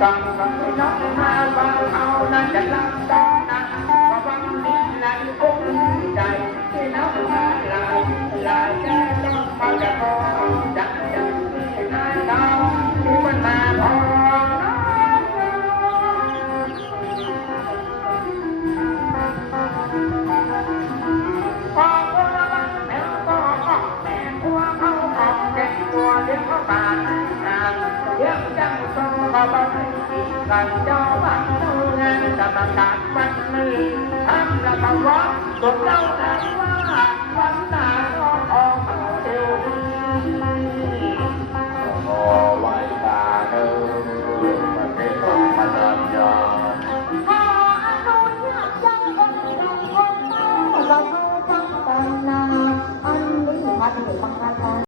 ก่อนก็ไม่น้องมาว่าเขานั้นจะรักกันนะเพราะว่ามีหลายคนใจที่น้องมาลายแค่ต้องมาจะพอจักยังมีนายน้องที่มันมาพอพอคนละวันแมวก็ออกแม่ตัวเขาออกเด็กตัวเลี้ยงเขาบ้านเลี้ยงจังโตก็บ่ได้กันเจ้าบ้านเจ้างานกรรมการวันนี้ทำแล้วก็ร้องพวกเราได้ว่า